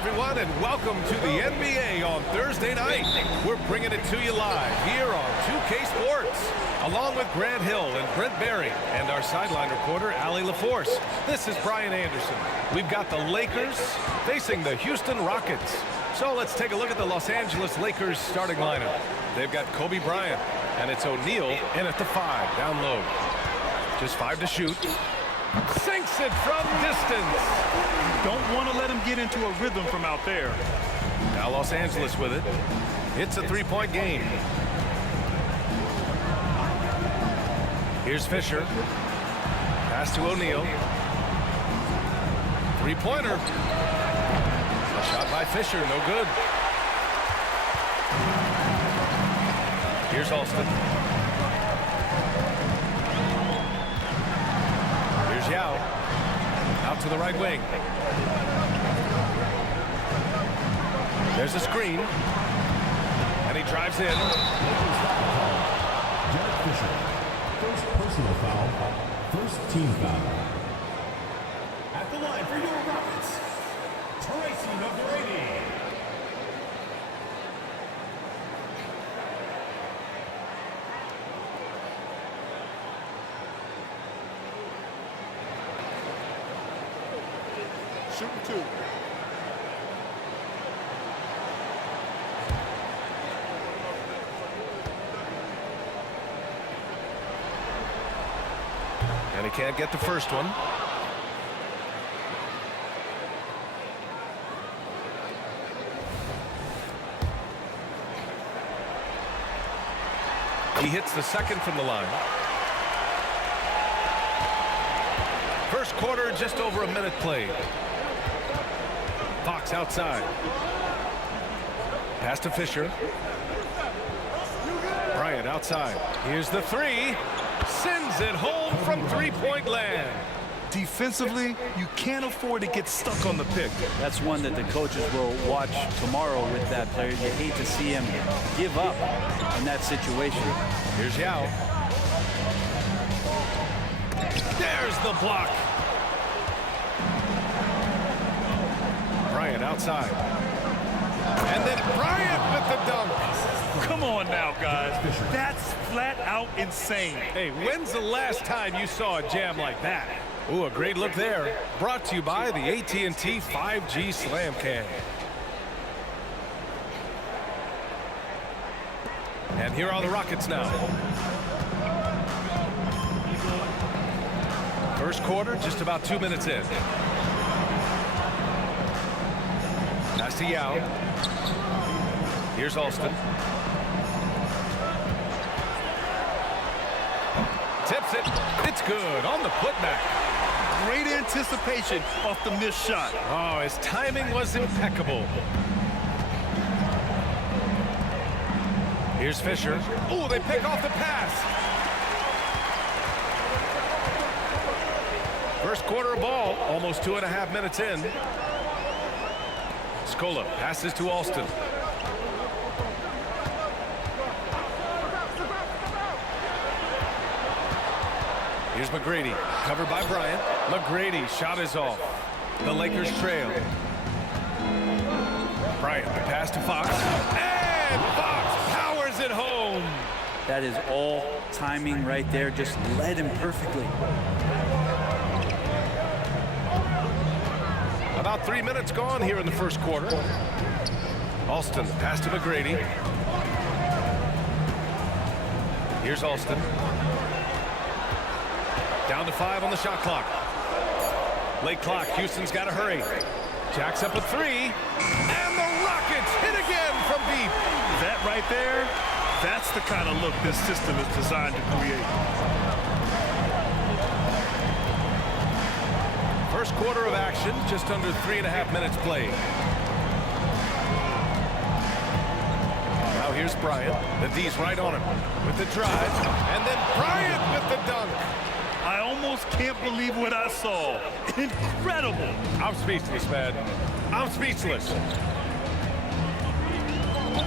everyone, and welcome to the NBA on Thursday night. We're bringing it to you live here on 2K Sports, along with Grant Hill and Brent Barry, and our sideline reporter, Allie LaForce. This is Brian Anderson. We've got the Lakers facing the Houston Rockets. So let's take a look at the Los Angeles Lakers starting lineup. They've got Kobe Bryant, and it's O'Neal in at the 5, down low. Just 5 to shoot. Sinks it from distance. Don't want to let him get into a rhythm from out there. Now Los Angeles with it. It's a three-point game. Here's Fisher. Pass to O'Neal. Three-pointer. A shot by Fisher, no good. Here's Alston. Here's Yao. Out to the right wing. There's a screen. And he drives in. Derek Fisher. First personal foul. First team foul. At the line for your Rockets, Tracy McGrady. Shooting 2. And he can't get the first one. He hits the second from the line. First quarter, just over a minute played. Fox outside. Pass to Fisher. Bryant outside. Here's the 3. Sends it home from three-point land. Defensively, you can't afford to get stuck on the pick. That's one that the coaches will watch tomorrow with that player. You hate to see him give up in that situation. Here's Yao. There's the block. Bryant outside. And then Bryant with the dunk. Come on now, guys. That's flat out insane. Hey, when's the last time you saw a jam like that? Ooh, a great look there. Brought to you by the AT&T 5G Slam Cam. And here are the Rockets now. First quarter, just about 2 minutes in. Pass to Yao. Here's Alston. Tips it. It's good on the putback. Great anticipation off the missed shot. Oh, his timing was impeccable. Here's Fisher. Oh, they pick off the pass. First quarter of ball, almost 2.5 minutes in. Scola passes to Alston. Here's McGrady, covered by Bryant. McGrady, shot is off. The Lakers trail. Bryant, the pass to Fox. And Fox powers it home. That is all timing right there. Just led him perfectly. About 3 minutes gone here in the first quarter. Alston, pass to McGrady. Here's Alston. Down to 5 on the shot clock. Late clock. Houston's got to hurry. Jacks up a 3. And the Rockets hit again from deep. That right there, that's the kind of look this system is designed to create. First quarter of action, just under 3.5 minutes played. Now here's Bryant. The D's right on him with the drive. And then Bryant with the dunk. I almost can't believe what I saw. Incredible. I'm speechless, man. I'm speechless.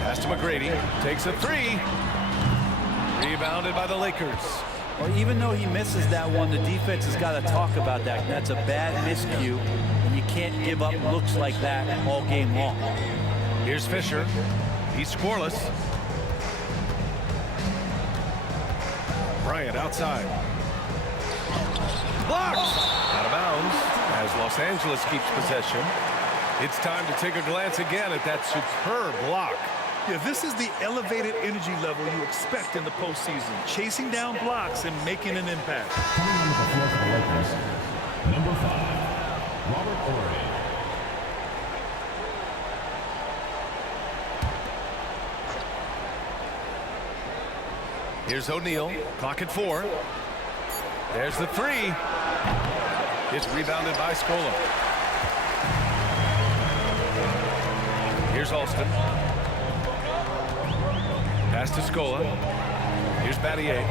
Pass to McGrady. Takes a 3. Rebounded by the Lakers. Well, even though he misses that one, the defense has got to talk about that. That's a bad miscue, and you You can't give up looks like that all game long. Here's Fisher. He's scoreless. Bryant outside. Blocked! Out of bounds as Los Angeles keeps possession. It's time to take a glance again at that superb block. Yeah, this is the elevated energy level you expect in the postseason. Chasing down blocks and making an impact. Coming onto the floor for the Lakers, number 5, Robert Horry. Here's O'Neal. Clock at 4. There's the 3. It's rebounded by Scola. Here's Alston. Pass to Scola. Here's Battier.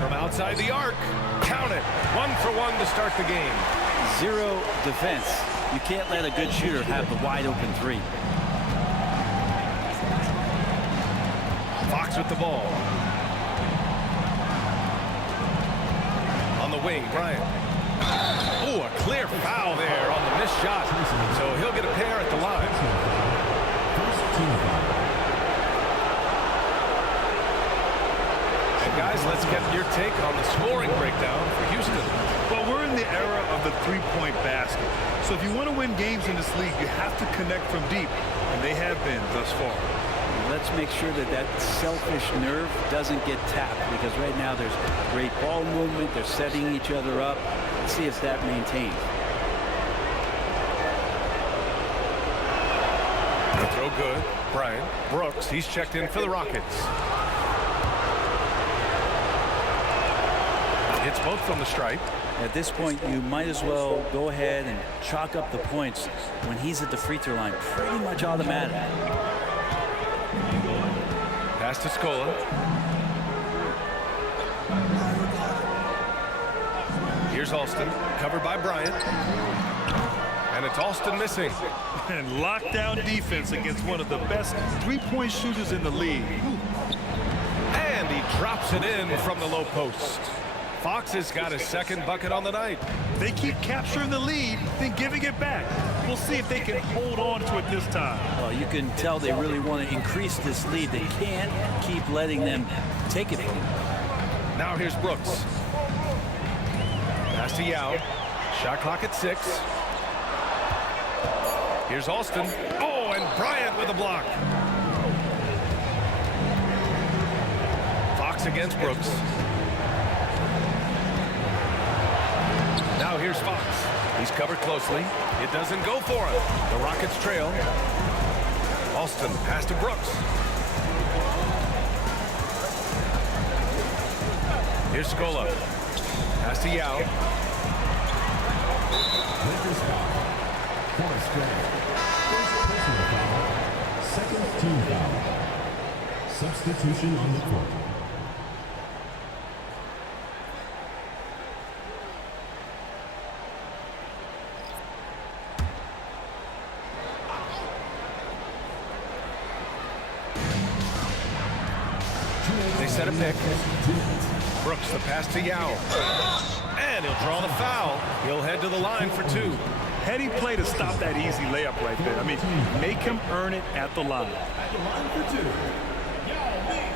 From outside the arc. Count it. 1 for 1 to start the game. 0 defense. You can't let a good shooter have the wide open 3. Fox with the ball. On the wing, Bryant. Oh, a clear foul there on the missed shot. So he'll get a pair at the line. First team foul. And guys, let's get your take on the scoring breakdown for Houston. Well, we're in the era of the three-point basket. So if you want to win games in this league, you have to connect from deep, and they have been thus far. Let's make sure that that selfish nerve doesn't get tapped, because right now there's great ball movement. They're setting each other up. Let's see if that maintains. The throw good. Bryant. Brooks, he's checked in for the Rockets. Hits both from the stripe. At this point, you might as well go ahead and chalk up the points when he's at the free throw line. Pretty much automatic. Pass to Scola. Here's Alston, covered by Bryant. And it's Alston missing. And lockdown defense against one of the best three-point shooters in the league. And he drops it in from the low post. Fox has got his second bucket on the night. They keep capturing the lead, then giving it back. We'll see if they can hold on to it this time. Well, you can tell they really want to increase this lead. They can't keep letting them take it from them. Now here's Brooks. Pass to Yao. Shot clock at 6. Here's Alston. Oh, and Bryant with a block. Fox against Brooks. Now here's Fox. He's covered closely. It doesn't go for him. The Rockets trail. Alston pass to Brooks. Here's Scola. Pass to Yao. Lakers foul. Horace Grant. First personal foul. Second team foul. Substitution on the court. They set a pick. Brooks the pass to Yao. And he'll draw the foul. He'll head to the line for 2. Heady play to stop that easy layup right there. I mean, make him earn it at the line. At the line for 2. Yao Ming.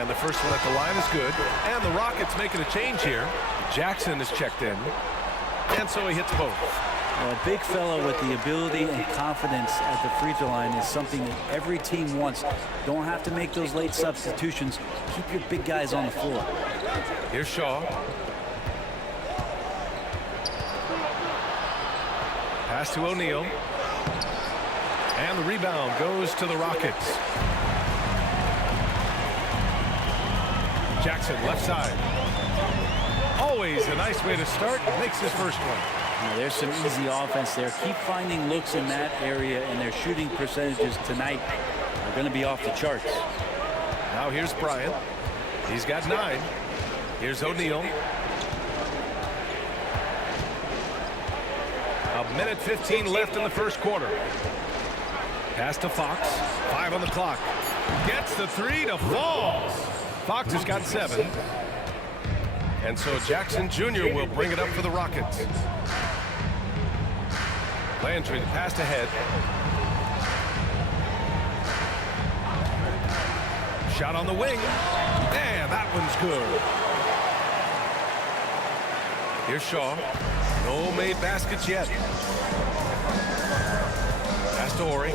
And the first one at the line is good. And the Rockets making a change here. Jackson is checked in. And so he hits both. A big fella with the ability and confidence at the free throw line is something that every team wants. Don't have to make those late substitutions. Keep your big guys on the floor. Here's Shaw. Pass to O'Neal. And the rebound goes to the Rockets. Jackson left side. Always a nice way to start. Makes his first one. Now, there's some easy offense there. Keep finding looks in that area, and their shooting percentages tonight are going to be off the charts. Now here's Bryant. He's got 9. Here's O'Neal. 1:15 left in the first quarter. Pass to Fox. 5 on the clock. Gets the 3 to falls. Fox has got 7. And so Jackson Jr. will bring it up for the Rockets. Landry, the pass ahead. Shot on the wing. And that one's good. Here's Shaw. No made baskets yet. Pass to Horry.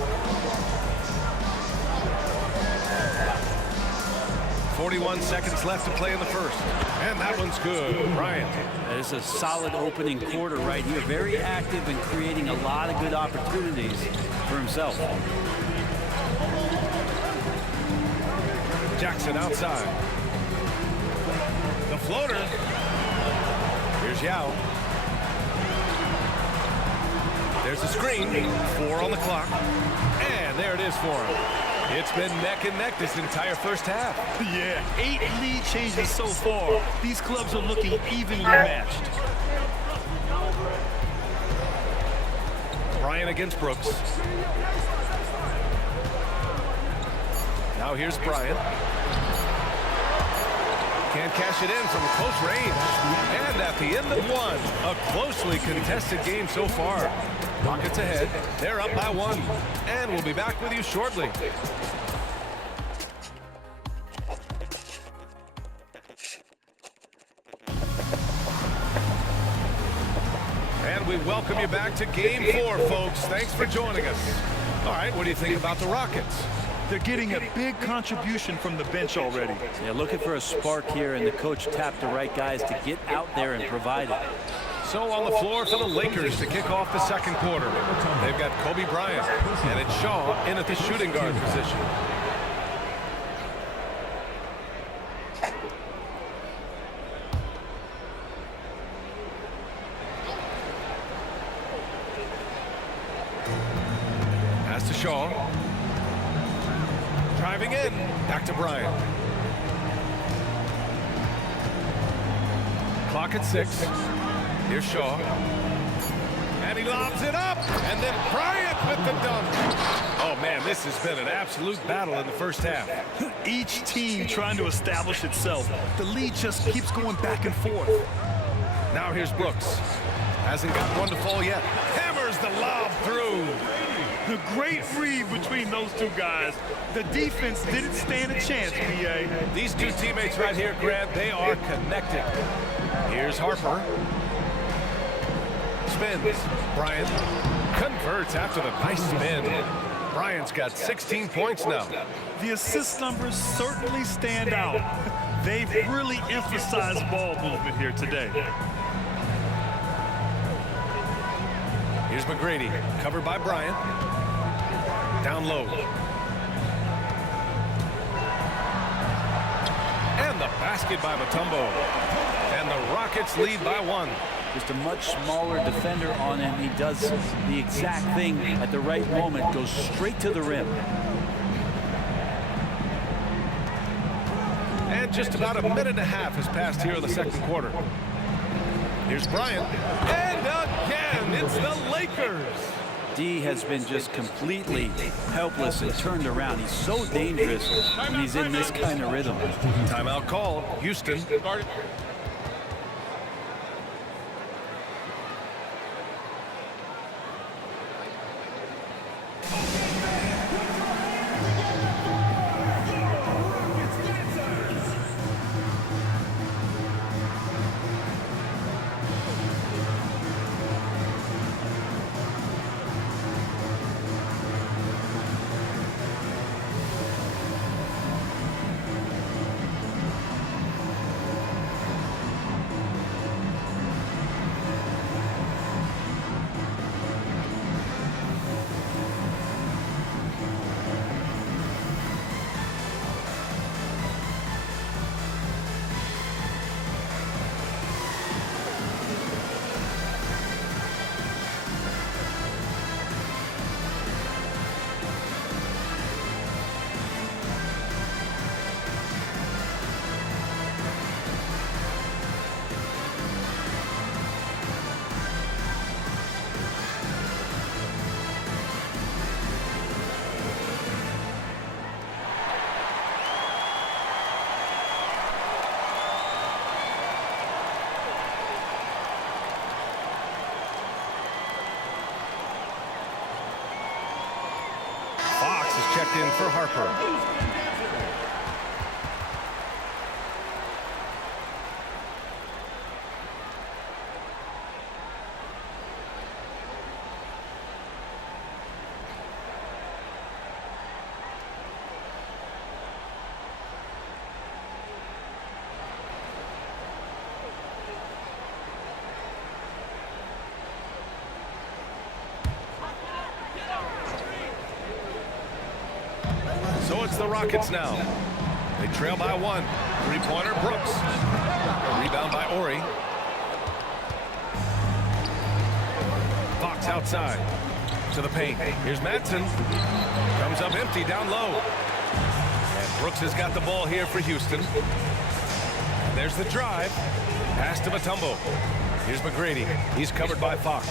41 seconds left to play in the first. And that one's good. Bryant. That is a solid opening quarter right here. Very active and creating a lot of good opportunities for himself. Jackson outside. The floater. Here's Yao. There's the screen. 4 on the clock. And there it is for him. It's been neck and neck this entire first half. Yeah, 8 lead changes so far. These clubs are looking evenly matched. Bryant against Brooks. Now here's Bryant. Can't cash it in from close range. And at the end of 1, a closely contested game so far. Rockets ahead. They're up by 1. And we'll be back with you shortly. And we welcome you back to Game 4, folks. Thanks for joining us. All right, what do you think about the Rockets? They're getting a big contribution from the bench already. Yeah, looking for a spark here, and the coach tapped the right guys to get out there and provide it. So on the floor for the Lakers to kick off the second quarter. They've got Kobe Bryant, and it's Shaw in at the shooting guard position. Pass to Shaw. Driving in. Back to Bryant. Clock at 6. Here's Shaw. And he lobs it up. And then Bryant with the dunk. Oh, man, this has been an absolute battle in the first half. Each team trying to establish itself. The lead just keeps going back and forth. Now here's Brooks. Hasn't got one to fall yet. Hammers the lob through. The great read between those two guys. The defense didn't stand a chance, B.A. These two teammates right here, Grant, they are connected. Here's Harper. Spins. Bryant converts after the nice spin. Bryant's got 16 points now. The assist numbers certainly stand out. They've really emphasized ball movement here today. Here's McGrady, covered by Bryant. Down low. And the basket by Mutombo. And the Rockets lead by 1. Just a much smaller defender on him. He does the exact thing at the right moment, goes straight to the rim. And just about a minute and a half has passed here in the second quarter. Here's Bryant. And again, it's the Lakers. D has been just completely helpless and turned around. He's so dangerous when he's in this kind of rhythm. Timeout call. Houston. checked in for Harper. So it's the Rockets now. They trail by 1. Three-pointer, Brooks. A rebound by Ori. Fox outside to the paint. Here's Madsen. Comes up empty down low. And Brooks has got the ball here for Houston. And there's the drive. Pass to Mutombo. Here's McGrady. He's covered by Fox.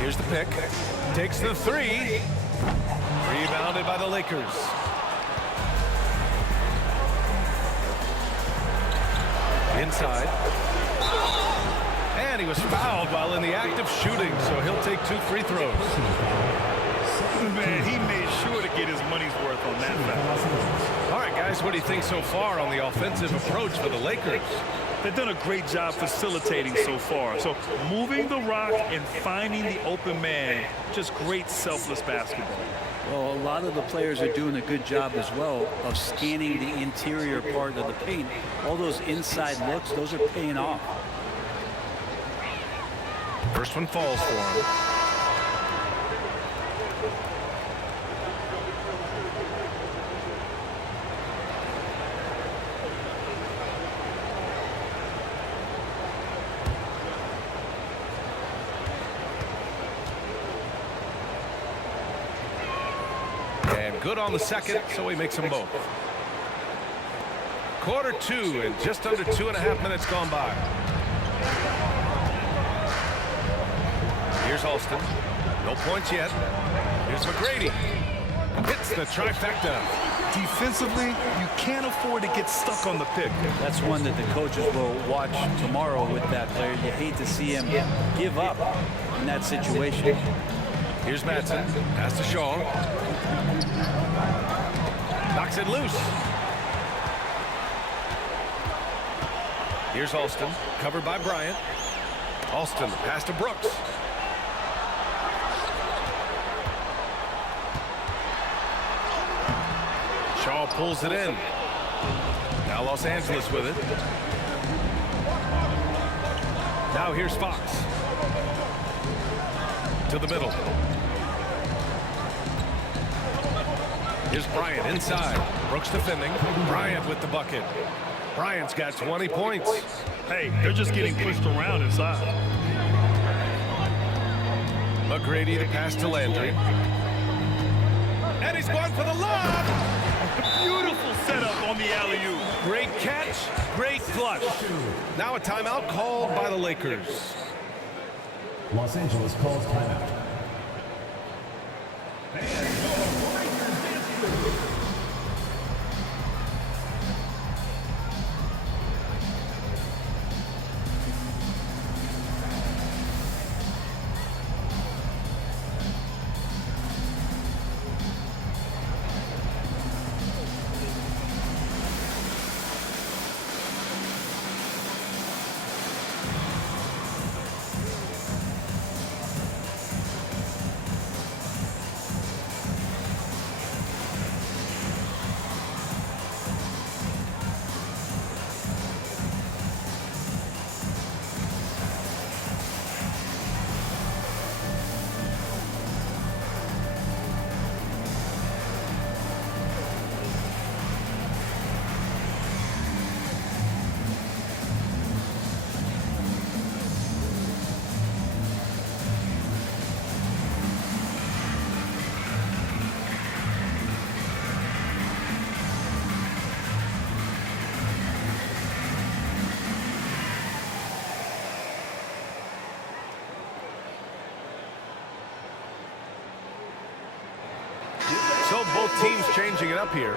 Here's the pick. Takes the 3. Rebounded by the Lakers. Inside. And he was fouled while in the act of shooting, so he'll take 2 free throws. Man, he made sure to get his money's worth on that foul. All right, guys, what do you think so far on the offensive approach for the Lakers? They've done a great job facilitating so far. So moving the rock and finding the open man, just great selfless basketball. Well, a lot of the players are doing a good job as well of scanning the interior part of the paint. All those inside looks, those are paying off. First one falls for him. And good on the second, so he makes them both. Quarter 2 and just under 2.5 minutes gone by. Here's Alston. No points yet. Here's McGrady. Hits the trifecta. Defensively, you can't afford to get stuck on the pick. That's one that the coaches will watch tomorrow with that player. You hate to see him give up in that situation. Here's Madsen. Pass to Shaw. Knocks it loose. Here's Alston. Covered by Bryant. Alston. Pass to Brooks. Shaw pulls it in. Now Los Angeles with it. Now here's Fox. To the middle. Here's Bryant inside. Brooks defending. Bryant with the bucket. Bryant's got 20 points. Hey, they're just getting pushed around inside. McGrady to pass to Landry. And he's going for the lob. Beautiful setup on the alley-oop. Great catch, great flush. Now a timeout called by the Lakers. Los Angeles calls timeout. So both teams changing it up here.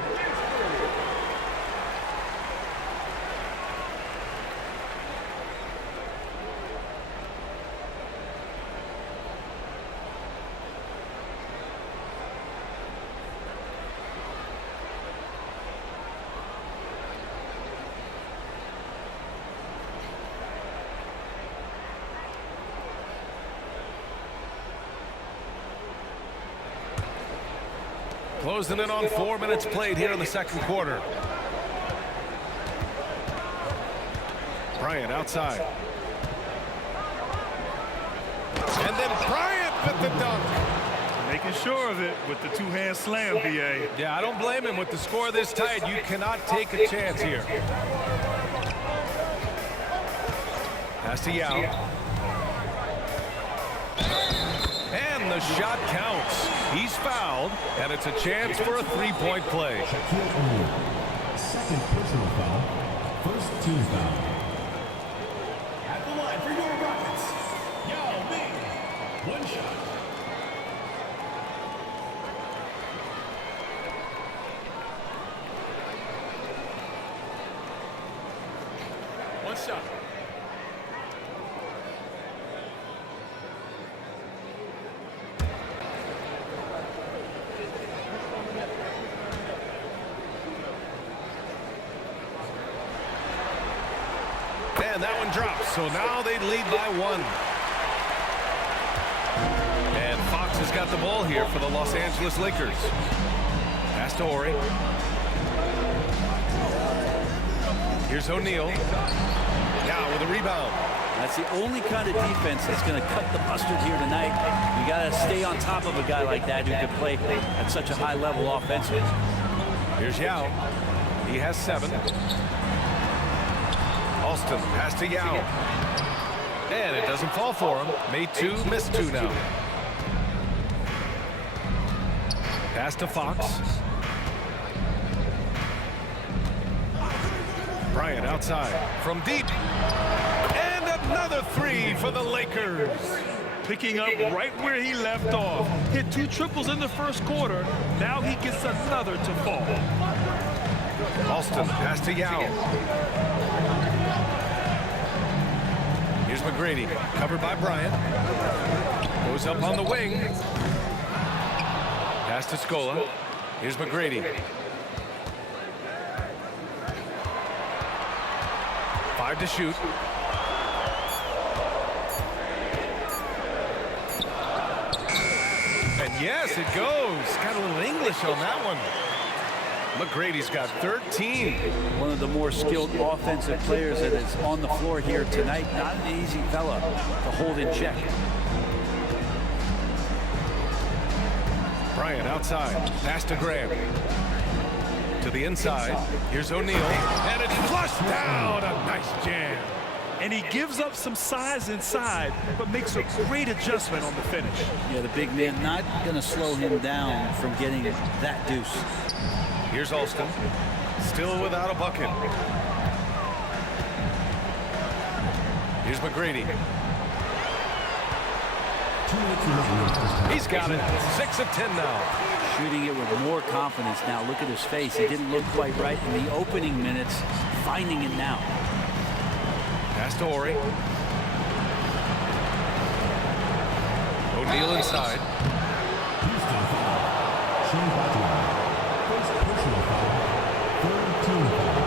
Closing in on 4 minutes played here in the second quarter. Bryant outside. And then Bryant with the dunk. Making sure of it with the two-hand slam, B.A. Yeah, I don't blame him. With the score this tight, you cannot take a chance here. Pass to Yao. And the shot counts. He's fouled, and it's a chance for a three-point play. Shaquille O'Neal. Second personal foul. First team foul. At the line for your Rockets, Yao Ming. One shot. One shot. And that one drops. So now they lead by 1. And Fox has got the ball here for the Los Angeles Lakers. Pass to Horry. Here's O'Neal. Now with a rebound. That's the only kind of defense that's going to cut the mustard here tonight. You got to stay on top of a guy like that who can play at such a high level offensively. Here's Yao. He has 7. Alston pass to Yao. And it doesn't fall for him. Made 2, missed 2 now. Pass to Fox. Bryant outside from deep. And another 3 for the Lakers. Picking up right where he left off. Hit 2 triples in the first quarter. Now he gets another to fall. Alston pass to Yao. Here's McGrady, covered by Bryant. Goes up on the wing. Pass to Scola. Here's McGrady. 5 to shoot. And yes, it goes. Got a little English on that one. McGrady's got 13. One of the more skilled offensive players that is on the floor here tonight. Not an easy fella to hold in check. Bryant outside. Pass to Graham. To the inside. Here's O'Neal. And it's flushed down. A nice jam. And he gives up some size inside, but makes a great adjustment on the finish. Yeah, the big man not going to slow him down from getting that deuce. Here's Alston. Still without a bucket. Here's McGrady. He's got it. 6 of 10 now. Shooting it with more confidence now. Look at his face. He didn't look quite right in the opening minutes. Finding it now. Pass to Horry. O'Neal inside. Houston foul. Shane Battier. First personal foul. Third team foul.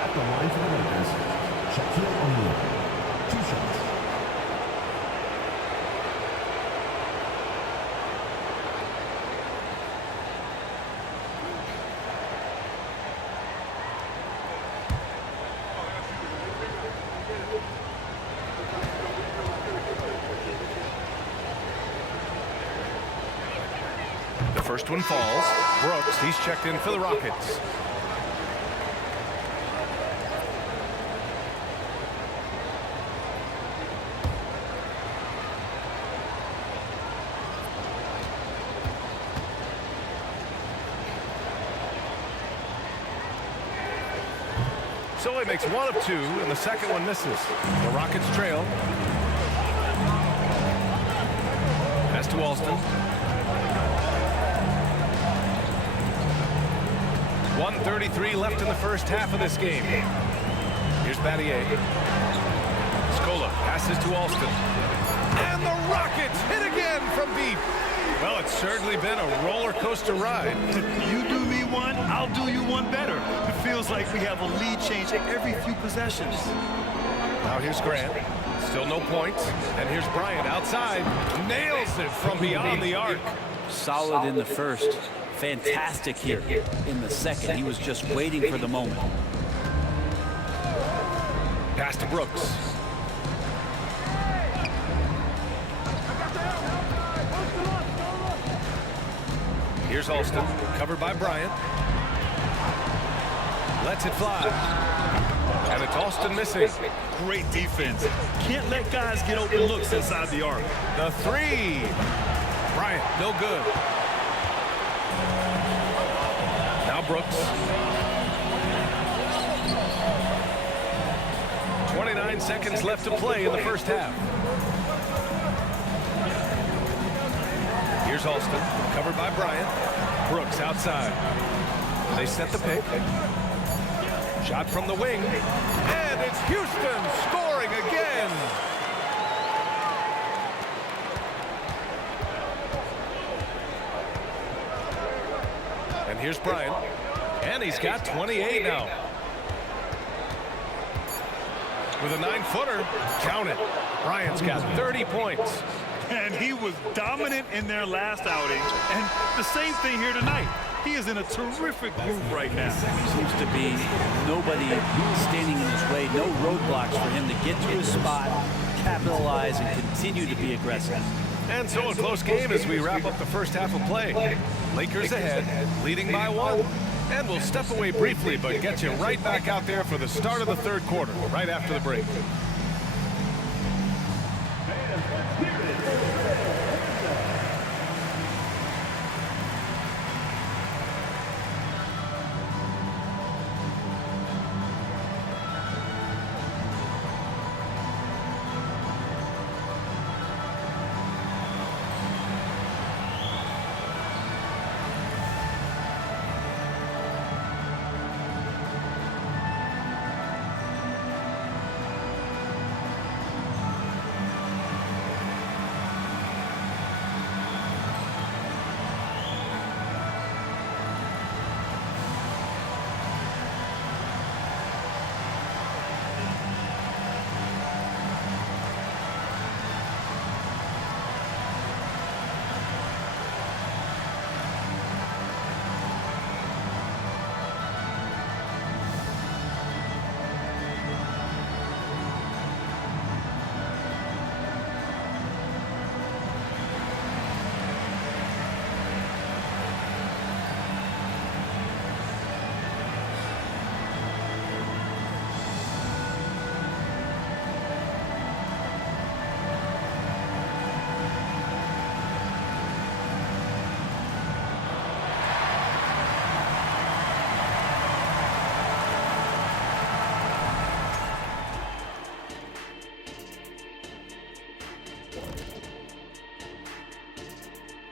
At the line for the Lakers, Shaquille O'Neal. 2 shots. The first one falls. Brooks, he's checked in for the Rockets. So he makes 1 of 2, and the second one misses. The Rockets trail. Pass to Alston. 1:33 left in the first half of this game. Here's Battier. Scola passes to Alston. And the Rockets hit again from deep. Well, it's certainly been a roller coaster ride. You do me one, I'll do you one better. It feels like we have a lead change every few possessions. Now here's Grant. Still no points. And here's Bryant outside. Nails it from beyond the arc. Solid in the first. Fantastic here in the second. He was just waiting for the moment. Pass to Brooks. Here's Alston, covered by Bryant. Lets it fly. And it's Alston missing. Great defense. Can't let guys get open looks inside the arc. The three. Bryant, no good. Now Brooks. 29 seconds left to play in the first half. Here's Alston, covered by Bryant. Brooks outside. They set the pick. Shot from the wing. And it's Houston scoring again. And here's Bryant. And he's got 28 now. With a 9-footer, count it. Bryant's got 30 points. And he was dominant in their last outing. And the same thing here tonight. He is in a terrific groove right now. Seems to be nobody standing in his way, no roadblocks for him to get to his spot, capitalize, and continue to be aggressive. And so a close game as we wrap up the first half of play. Lakers ahead, leading by 1. And we'll step away briefly, but get you right back out there for the start of the third quarter, right after the break.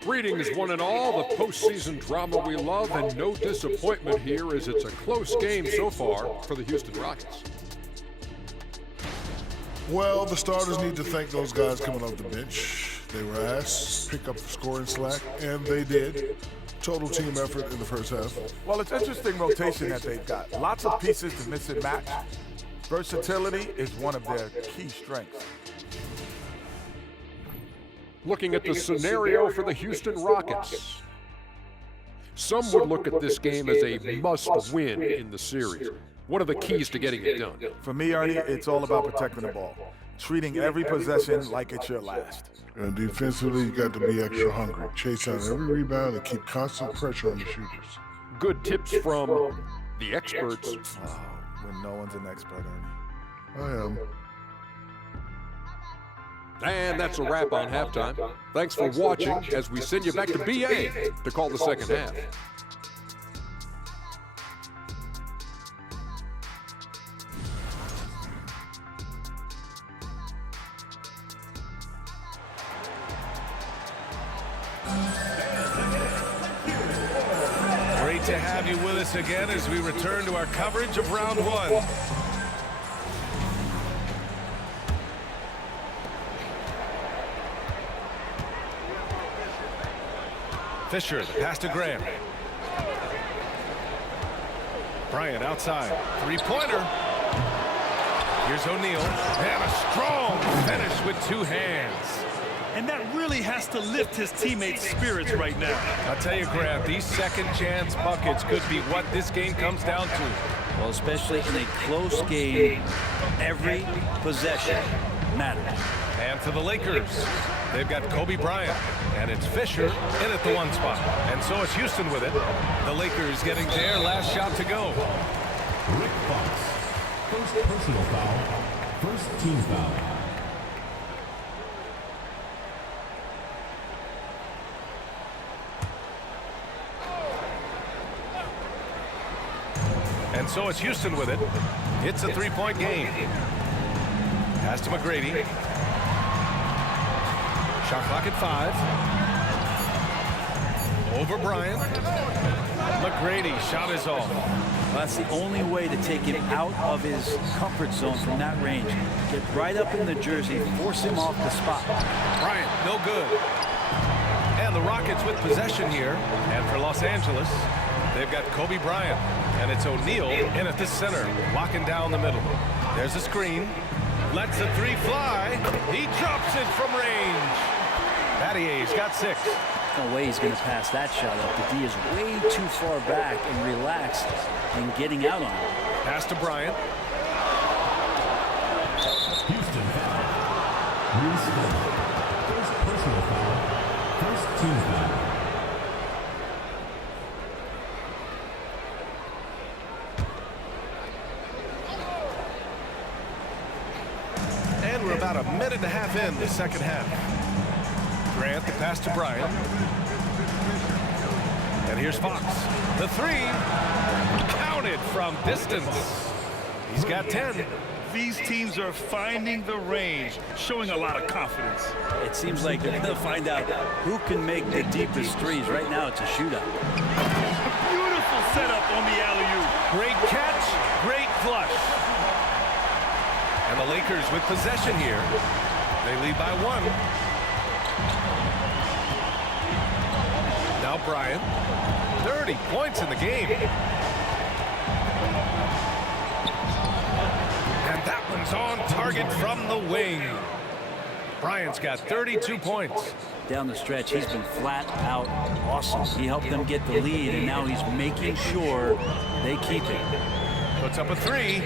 Greetings, one and all. The postseason drama we love, and no disappointment here as it's a close game so far for the Houston Rockets. Well, the starters need to thank those guys coming off the bench. They were asked to pick up the scoring slack, and they did. Total team effort in the first half. Well, it's interesting rotation that they've got. Lots of pieces to mix and match. Versatility is one of their key strengths. Looking at the scenario for the Houston Rockets. Some would look at this game as a must-win in the series. What are the keys to getting it done? For me, Ernie, it's all about protecting the ball. Treating every possession like it's your last. And defensively, you got to be extra hungry. Chase down every rebound and keep constant pressure on the shooters. Good tips from the experts. Oh, when no one's an expert, Ernie. I am. And that's a wrap on halftime. Thanks for watching as we send you back to BA to call the second half. Great to have you with us again as we return to our coverage of round 1. Fisher, the pass to Graham. Bryant outside. Three-pointer. Here's O'Neal. And a strong finish with 2 hands. and that really has to lift his teammates' spirits right now. I'll tell you, Grant, these second chance buckets could be what this game comes down to. Well, especially in a close game, every possession matters. And for the Lakers, they've got Kobe Bryant, and it's Fisher in at the 1 spot. And so it's Houston with it. The Lakers getting their last shot to go. Rick Fox. First personal foul. First team foul. And so it's Houston with it. It's a 3-point game. Pass to McGrady. Shot clock at 5. Over Bryant. McGrady, shot is off. Well, that's the only way to take him out of his comfort zone from that range. Get right up in the jersey, force him off the spot. Bryant, no good. And the Rockets with possession here. And for Los Angeles, they've got Kobe Bryant. And it's O'Neal in at the center, locking down the middle. There's a screen. Lets the 3 fly. He drops it from range. Battier's got 6. No way he's going to pass that shot up. The D is way too far back and relaxed in getting out on it. Pass to Bryant. Houston foul. Reese Smith. First personal foul. First team foul. And we're about a minute and a half in the second half. Grant, the pass to Bryant. And here's Fox. The 3. Counted from distance. He's got 10. These teams are finding the range, showing a lot of confidence. It seems like they're going to find out who can make the deepest threes. Right now, it's a shootout. Beautiful setup on the alley-oop. Great catch, great flush. And the Lakers with possession here. They lead by 1. Now Bryant. 30 points in the game. And that one's on target from the wing. Bryant's got 32 points. Down the stretch, he's been flat out awesome. He helped them get the lead, and now he's making sure they keep it. Puts up a 3.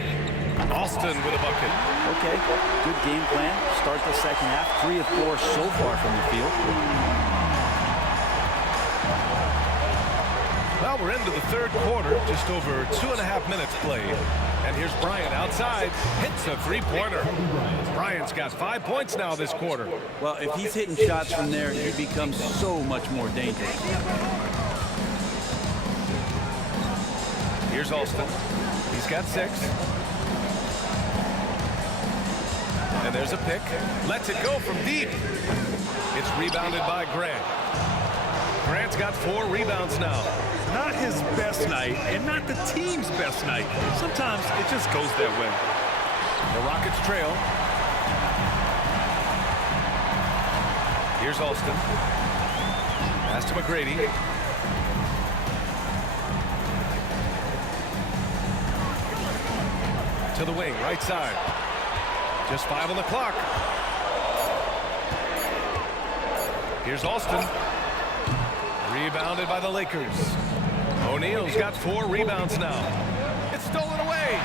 Austin with a bucket. Okay, good game plan. Start the second half. 3 of 4 so far from the field. Well, we're into the third quarter, just over 2.5 minutes played. And here's Bryant outside, hits a 3-pointer. Bryant's got 5 points now this quarter. Well, if he's hitting shots from there, he becomes so much more dangerous. Here's Alston. He's got 6. And there's a pick. Lets it go from deep. It's rebounded by Grant. Grant's got 4 rebounds now. Not his best night, and not the team's best night. Sometimes it just goes that way. The Rockets trail. Here's Alston. Pass to McGrady. To the wing, right side. Just 5 on the clock. Here's Alston. Rebounded by the Lakers. O'Neal's got 4 rebounds now. It's stolen away.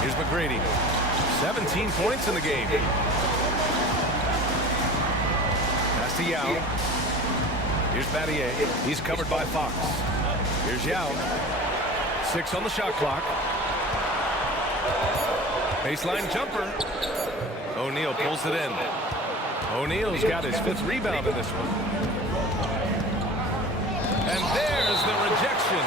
Here's McGrady. 17 points in the game. Pass to Yao. Here's Battier. He's covered by Fox. Here's Yao. 6 on the shot clock. Baseline jumper. O'Neal pulls it in. O'Neal's got his 5th rebound in this one. And there's the rejection.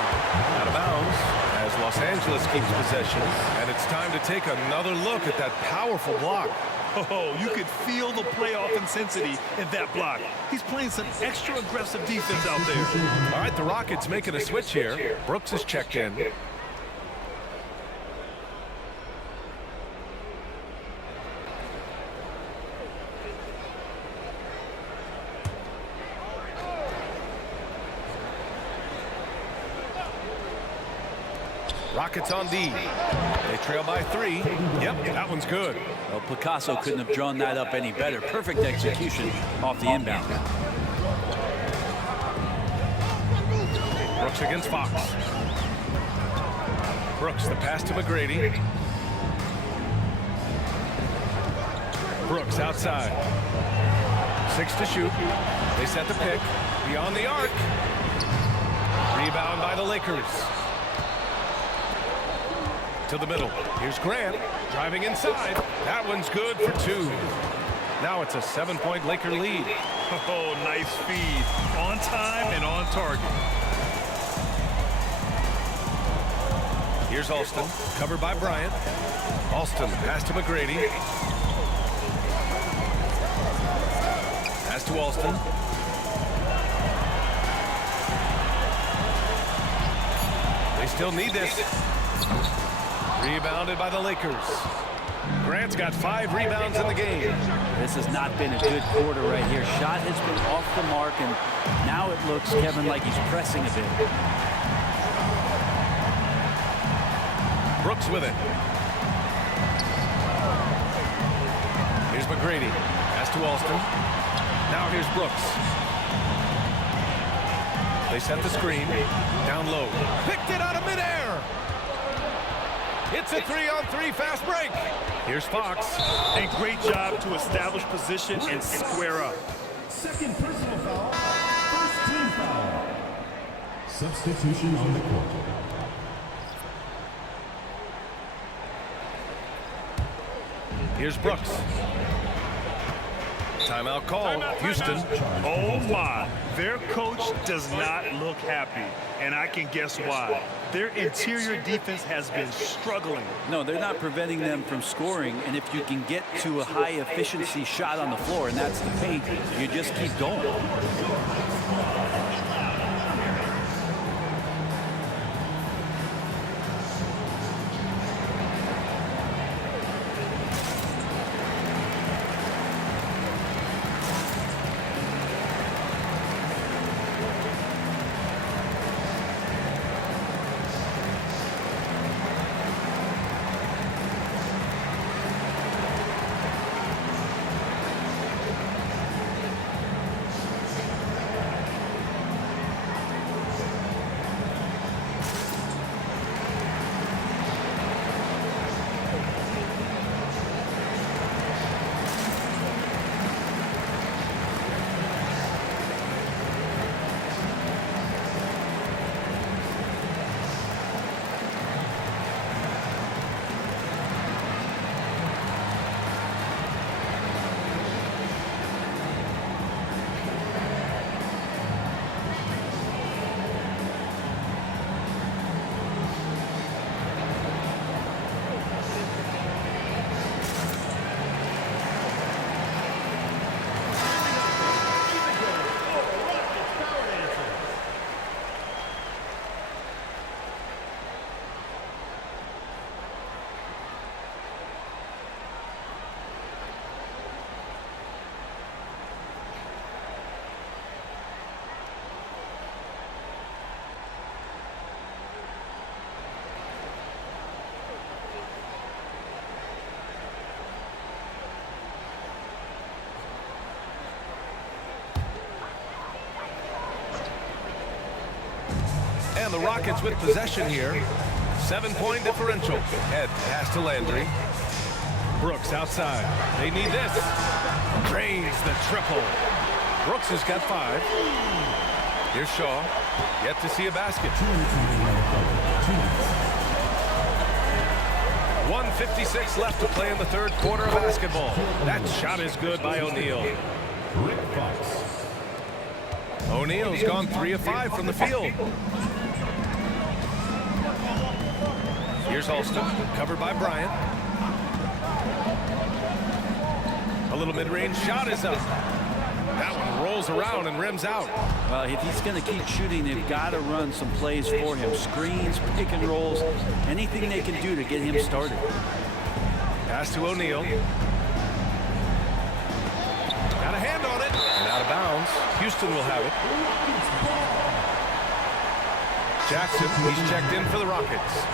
Out of bounds as Los Angeles keeps possession. And it's time to take another look at that powerful block. Oh, you could feel the playoff intensity in that block. He's playing some extra aggressive defense out there. All right, the Rockets making a switch here. Brooks is checked in. Rockets on D. They trail by 3. Yep, that one's good. Well, Picasso couldn't have drawn that up any better. Perfect execution off the inbound. Brooks against Fox. Brooks, the pass to McGrady. Brooks outside. 6 to shoot. They set the pick. Beyond the arc. Rebound by the Lakers. To the middle. Here's Grant driving inside. That one's good for 2. Now it's a 7-point Laker lead. Oh, nice feed. On time and on target. Here's Alston, covered by Bryant. Alston, pass to McGrady. Pass to Alston. They still need this. Rebounded by the Lakers. Grant's got 5 rebounds in the game. This has not been a good quarter right here. Shot has been off the mark, and now it looks, Kevin, like he's pressing a bit. Brooks with it. Here's McGrady. Pass to Alston. Now here's Brooks. They set the screen. Down low. Picked it out of midair. It's a 3-on-3 fast break. Here's Fox. And great job to establish position and square up. Second personal foul. First team foul. Substitution on the court. Here's Brooks. Timeout call. Houston. Oh my, their coach does not look happy, and I can guess why. Their interior defense has been struggling. No, they're not preventing them from scoring, and if you can get to a high efficiency shot on the floor, and that's the paint, you just keep going. And the Rockets with possession here. 7-point differential. Head pass to Landry. Brooks outside. They need this. Drains the triple. Brooks has got 5. Here's Shaw. Yet to see a basket. 1:56 left to play in the third quarter of basketball. That shot is good by O'Neal. Rick Fox. O'Neal's gone 3 of 5 from the field. Here's Alston, covered by Bryant. A little mid-range shot is up. That one rolls around and rims out. Well, if he's going to keep shooting, they've got to run some plays for him. Screens, pick and rolls, anything they can do to get him started. Pass to O'Neal. Got a hand on it. And out of bounds. Houston will have it. Jackson, he's checked in for the Rockets.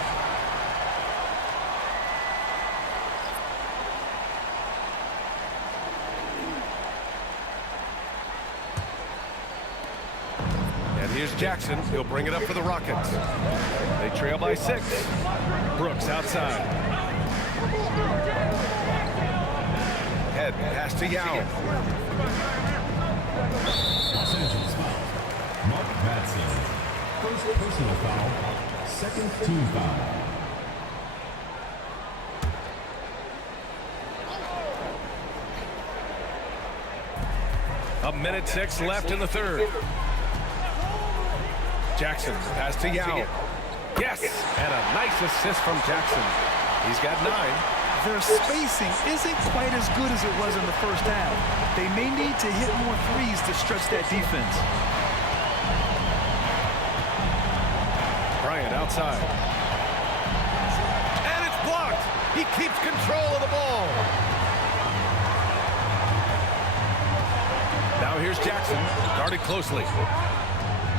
Here's Jackson. He'll bring it up for the Rockets. They trail by 6. Brooks outside. Head pass to Yao. Los Angeles foul. Mark Madsen. First personal foul. Second team foul. A minute 6 left in the third. Jackson pass to Yao. Yes, and a nice assist from Jackson. He's got 9. Their spacing isn't quite as good as it was in the first half. They may need to hit more threes to stretch that defense. Bryant outside. And it's blocked. He keeps control of the ball. Now here's Jackson, guarded closely.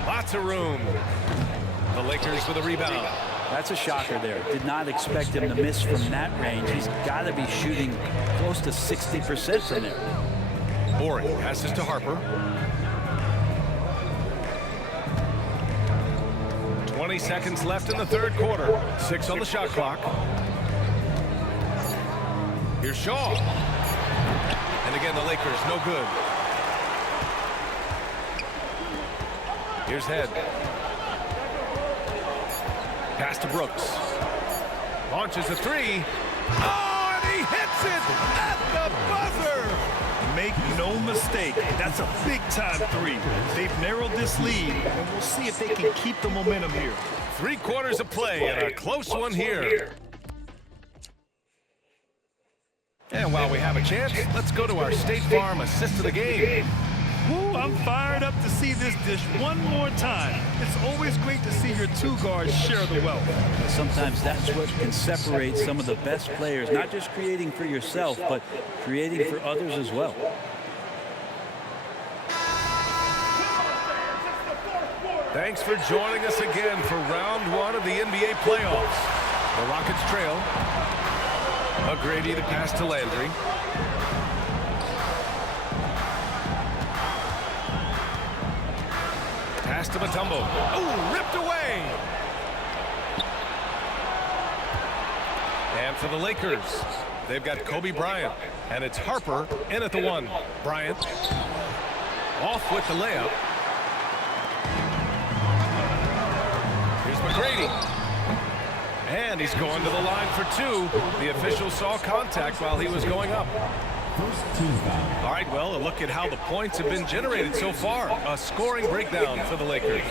Lots of room. The Lakers with a rebound. That's a shocker there. Did not expect him to miss from that range. He's got to be shooting close to 60% from there. Morey passes to Harper. 20 seconds left in the third quarter. 6 on the shot clock. Here's Shaw. And again, the Lakers no good. Here's Head. Pass to Brooks. Launches a 3. Oh, and he hits it at the buzzer. Make no mistake, that's a big-time 3. They've narrowed this lead, and we'll see if they can keep the momentum here. 3 quarters of play and a close one here. And while we have a chance, let's go to our State Farm assist of the game. Woo, I'm fired up to see this dish one more time. It's always great to see your 2 guards share the wealth. Sometimes that's what can separate some of the best players, not just creating for yourself, but creating for others as well. Thanks for joining us again for round 1 of the NBA playoffs. The Rockets trail. McGrady the pass to Landry. Pass to Mutombo. Oh, ripped away. And for the Lakers, they've got Kobe Bryant. And it's Harper in at the 1. Bryant off with the layup. Here's McGrady. And he's going to the line for 2. The official saw contact while he was going up. First team foul. All right, well, a look at how the points have been generated so far. A scoring breakdown for the Lakers.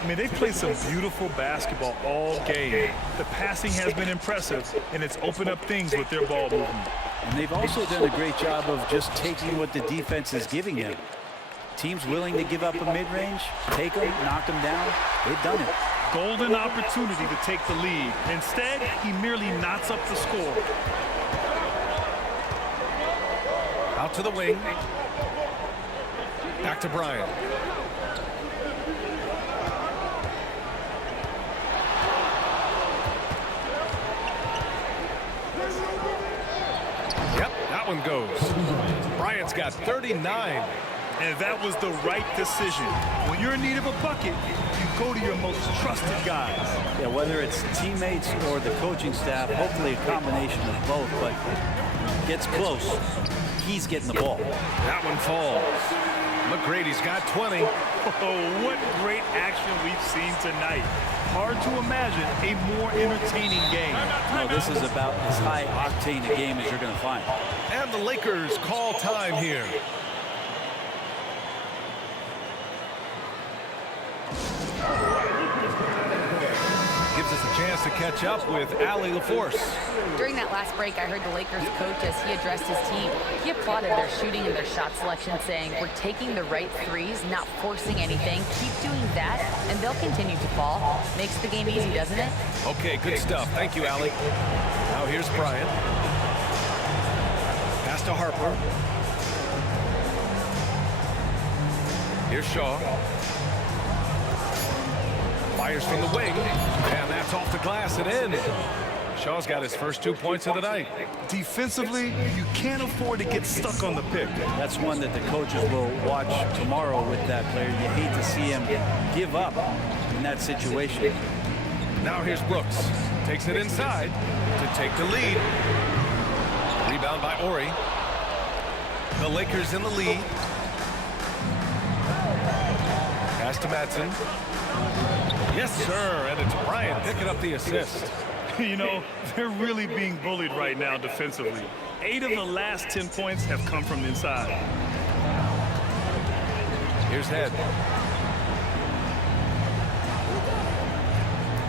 I mean, they've played some beautiful basketball all game. The passing has been impressive, and it's opened up things with their ball movement. And they've also done a great job of just taking what the defense is giving them. Teams willing to give up a mid-range, take them, knock them down. They've done it. Golden opportunity to take the lead. Instead, he merely knots up the score. Out to the wing. Back to Bryant. Yep, that one goes. Bryant's got 39. And that was the right decision. When you're in need of a bucket, you go to your most trusted guys. Yeah, whether it's teammates or the coaching staff, hopefully a combination of both, but gets close. He's getting the ball. That one falls. McGrady's got 20. Oh, what great action we've seen tonight. Hard to imagine a more entertaining game. No, this is about as high octane a game as you're going to find. And the Lakers call time here. Gives us a chance to catch up with Allie LaForce. During that last break, I heard the Lakers coach as he addressed his team. He applauded their shooting and their shot selection, saying, "We're taking the right threes, not forcing anything. Keep doing that, and they'll continue to fall." Makes the game easy, doesn't it? Okay, good stuff. Thank you, Allie. Now here's Bryant. Pass to Harper. Here's Shaw. Fires from the wing, and that's off the glass and in. Shaw's got his first 2 points of the night. Defensively, you can't afford to get stuck on the pick. That's one that the coaches will watch tomorrow with that player. You hate to see him give up in that situation. Now here's Brooks. Takes it inside to take the lead. Rebound by Ori. The Lakers in the lead. Pass to Madsen. Yes, sir. And it's Bryant picking up the assist. You know, they're really being bullied right now defensively. 8 of the last 10 points have come from the inside. Here's Head.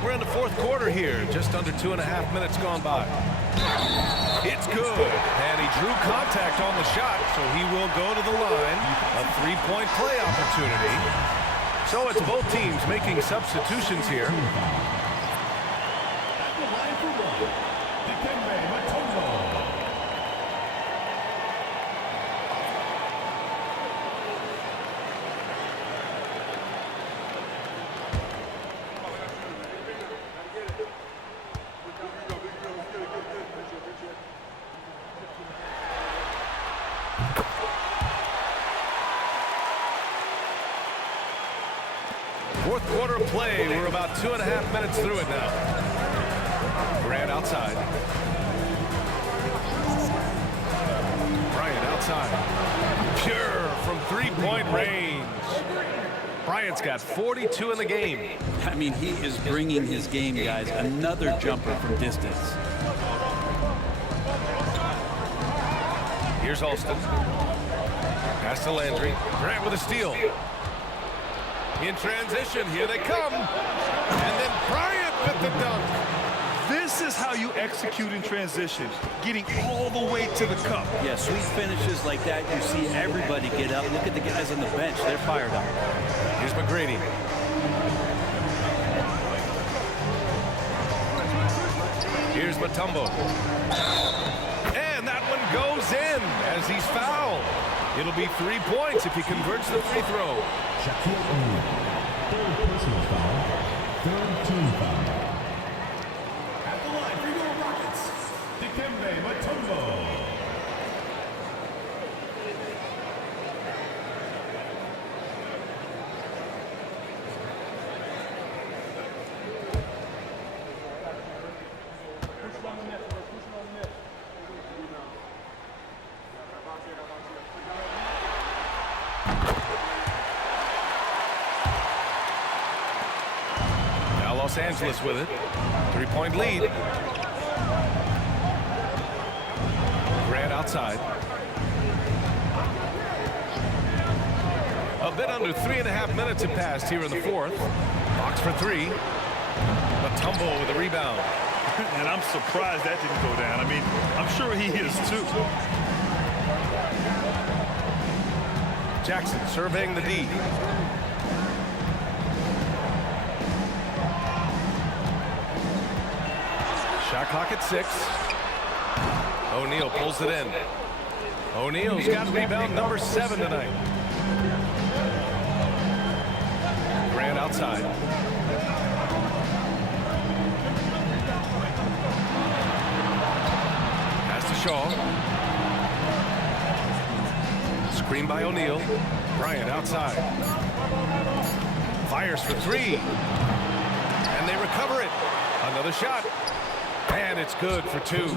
We're in the fourth quarter here. Just under 2.5 minutes gone by. It's good. And he drew contact on the shot, so he will go to the line. A 3-point play opportunity. So it's both teams making substitutions here. Fourth quarter of play. We're about 2.5 minutes through it now. Grant outside. Bryant outside. Pure from three-point range. Bryant's got 42 in the game. I mean, he is bringing his game, guys. Another jumper from distance. Here's Alston. Pass to Landry. Grant with a steal. In transition, here they come. And then Bryant with the dunk. This is how you execute in transition, getting all the way to the cup. Yeah, sweet finishes like that, you see everybody get up. Look at the guys on the bench. They're fired up. Here's McGrady. Here's Mutombo. And that one goes in as he's fouled. It'll be 3 points if he converts the free throw. Shaquille O'Neal. Third personal foul. Third team foul. At the line for your Rockets, Dikembe Mutombo. Los Angeles with it. 3-point lead. Grant outside. A bit under 3.5 minutes have passed here in the fourth. Box for three. Mutombo with a rebound. And I'm surprised that didn't go down. I mean, I'm sure he is too. Jackson surveying the D. Shot clock at 6. O'Neal pulls it in. O'Neal's got rebound number 7 tonight. Grant outside. Pass to Shaw. Screen by O'Neal. Bryant outside. Fires for 3. And they recover it. Another shot. And it's good for 2.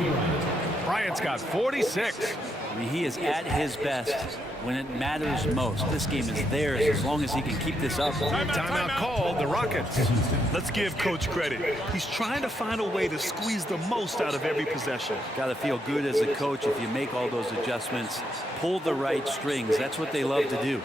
Bryant's got 46. I mean, he is at his best when it matters most. This game is theirs as long as he can keep this up. Timeout called, the Rockets. Let's give Coach credit. He's trying to find a way to squeeze the most out of every possession. Got to feel good as a coach if you make all those adjustments, pull the right strings. That's what they love to do.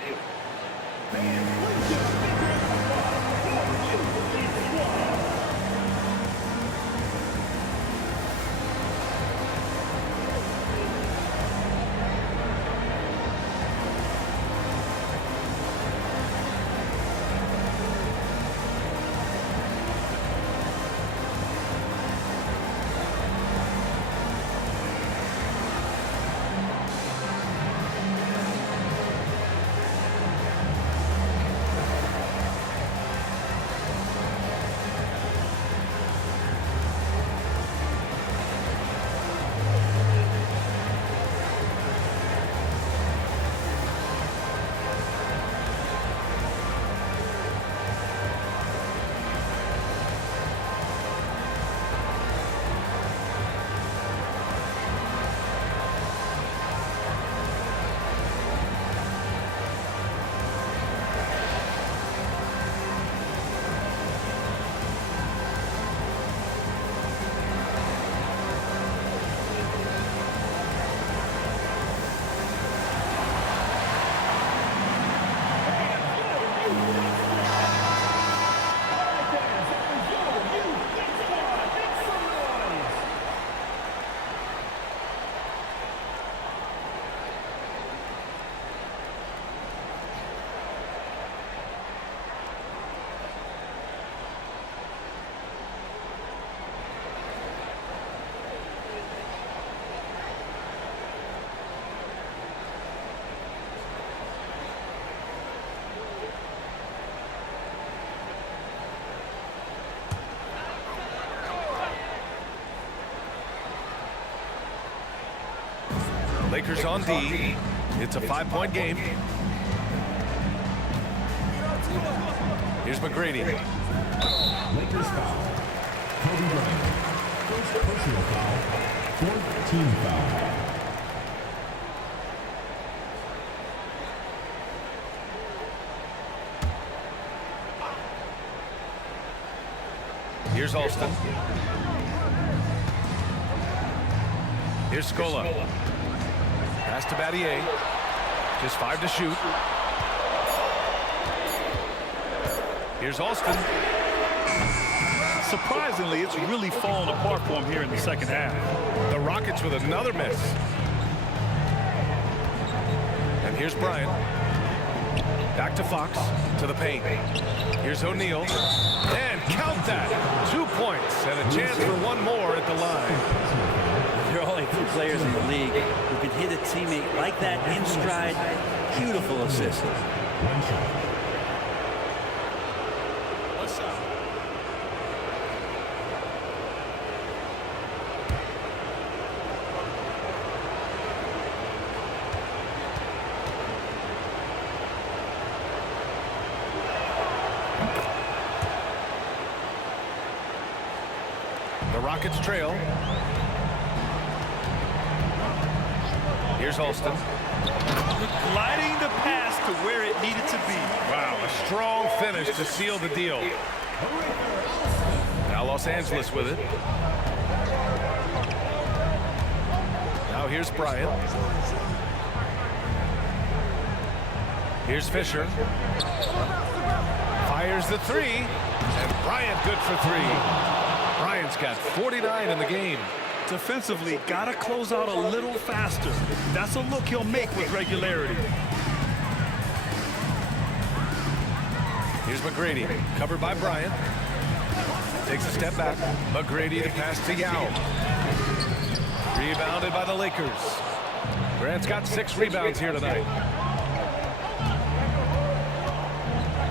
Lakers on D. It's a 5-point game. Here's McGrady. Lakers foul. Kobe Bryant. First personal foul. Fourth team foul. Here's Alston. Here's Scola. Pass to Battier. Just 5 to shoot. Here's Alston. Surprisingly, it's really fallen apart for him here in the second half. The Rockets with another miss. And here's Bryant. Back to Fox, to the paint. Here's O'Neal. And count that. 2 points and a chance for one more at the line. There are only 2 players in the league who can hit a teammate like that in stride. Beautiful assist. The Rockets trail. Here's Alston. Gliding the pass to where it needed to be. Wow, a strong finish to seal the deal. Now Los Angeles with it. Now here's Bryant. Here's Fisher. Fires the 3. And Bryant good for 3. Bryant's got 49 in the game. Defensively, gotta close out a little faster. That's a look he'll make with regularity. Here's McGrady, covered by Bryant. Takes a step back. McGrady to pass to Yao. Rebounded by the Lakers. Grant's got 6 rebounds here tonight.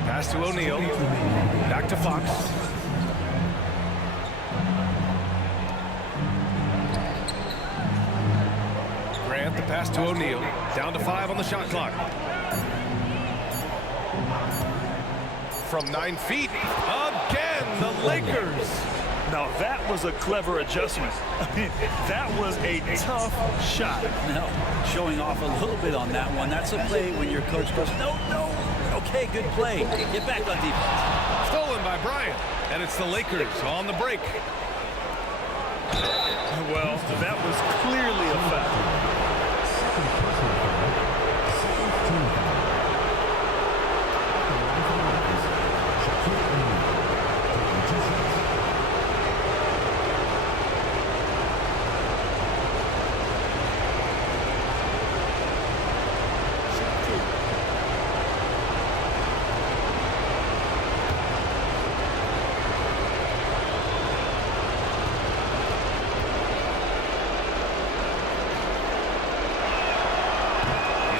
Pass to O'Neal. Back to Fox. Grant, the pass to O'Neal. Down to 5 on the shot clock. From 9 feet. Again, the Lakers. Now that was a clever adjustment. I mean, that was a tough shot. No, showing off a little bit on that one. That's a play when your coach goes, no. Okay, good play. Get back on defense. Stolen by Bryant. And it's the Lakers on the break. Well, that was clearly a foul.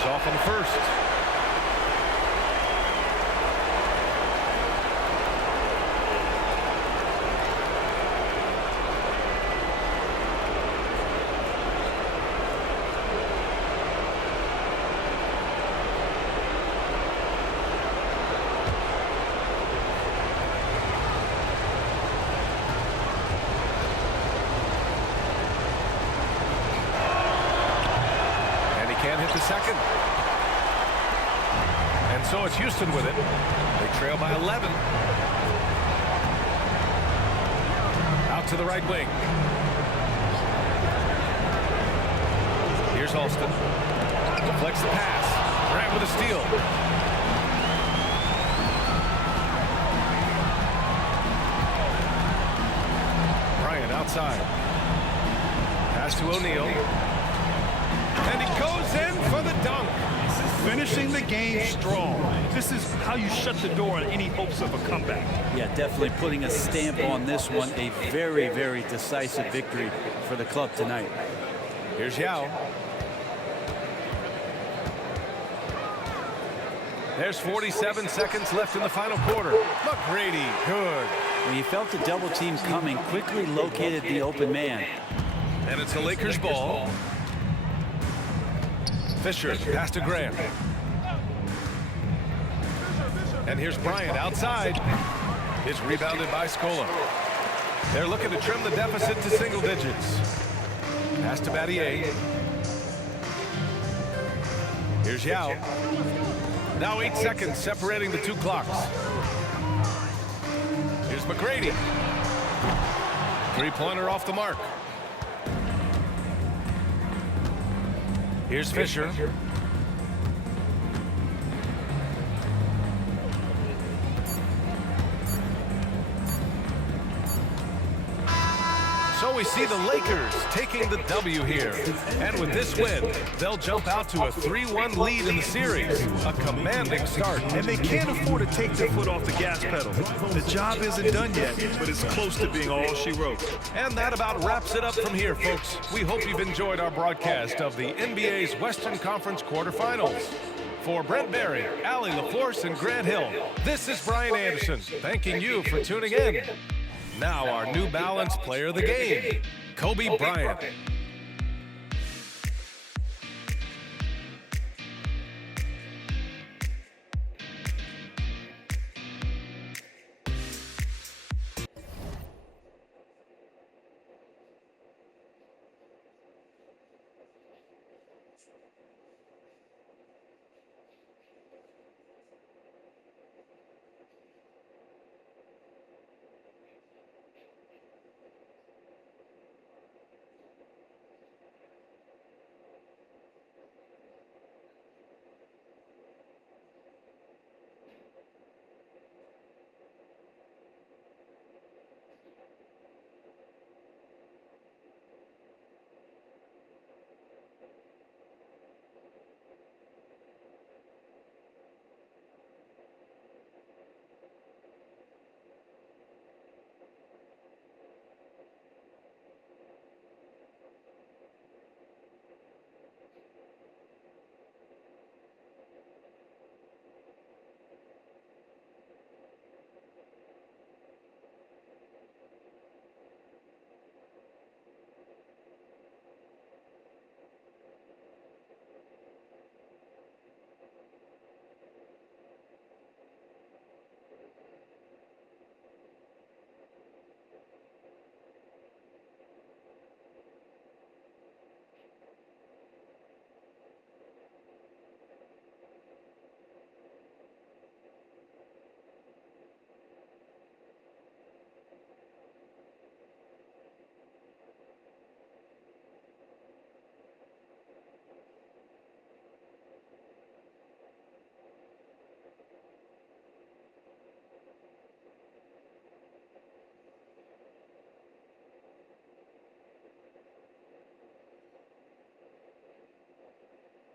Off on the first. And he can't hit the second. And so it's Houston with it. They trail by 11. Out to the right wing. Here's Alston. Deflects the pass. Grant with a steal. Bryant outside. Pass to O'Neal. And he goes in for the dunk. Finishing the game strong. This is how you shut the door on any hopes of a comeback. Yeah, definitely putting a stamp on this one. A very, very decisive victory for the club tonight. Here's Yao. There's 47 seconds left in the final quarter. McGrady, good. When he felt the double team coming, quickly located the open man. And it's the Lakers' ball. Fisher, pass to Graham. And here's Bryant outside. It's rebounded by Scola. They're looking to trim the deficit to single digits. Pass to Battier. Here's Yao. Now 8 seconds separating the two clocks. Here's McGrady. Three-pointer off the mark. Here's Fisher. So we see the Lakers taking the W here. And with this win, they'll jump out to a 3-1 lead in the series. A commanding start. And they can't afford to take their foot off the gas pedal. The job isn't done yet, but it's close to being all she wrote. And that about wraps it up from here, folks. We hope you've enjoyed our broadcast of the NBA's Western Conference quarterfinals. For Brent Barry, Allie LaForce, and Grant Hill, this is Brian Anderson, thanking you for tuning in. Now our New Balance player of the game, Kobe Bryant.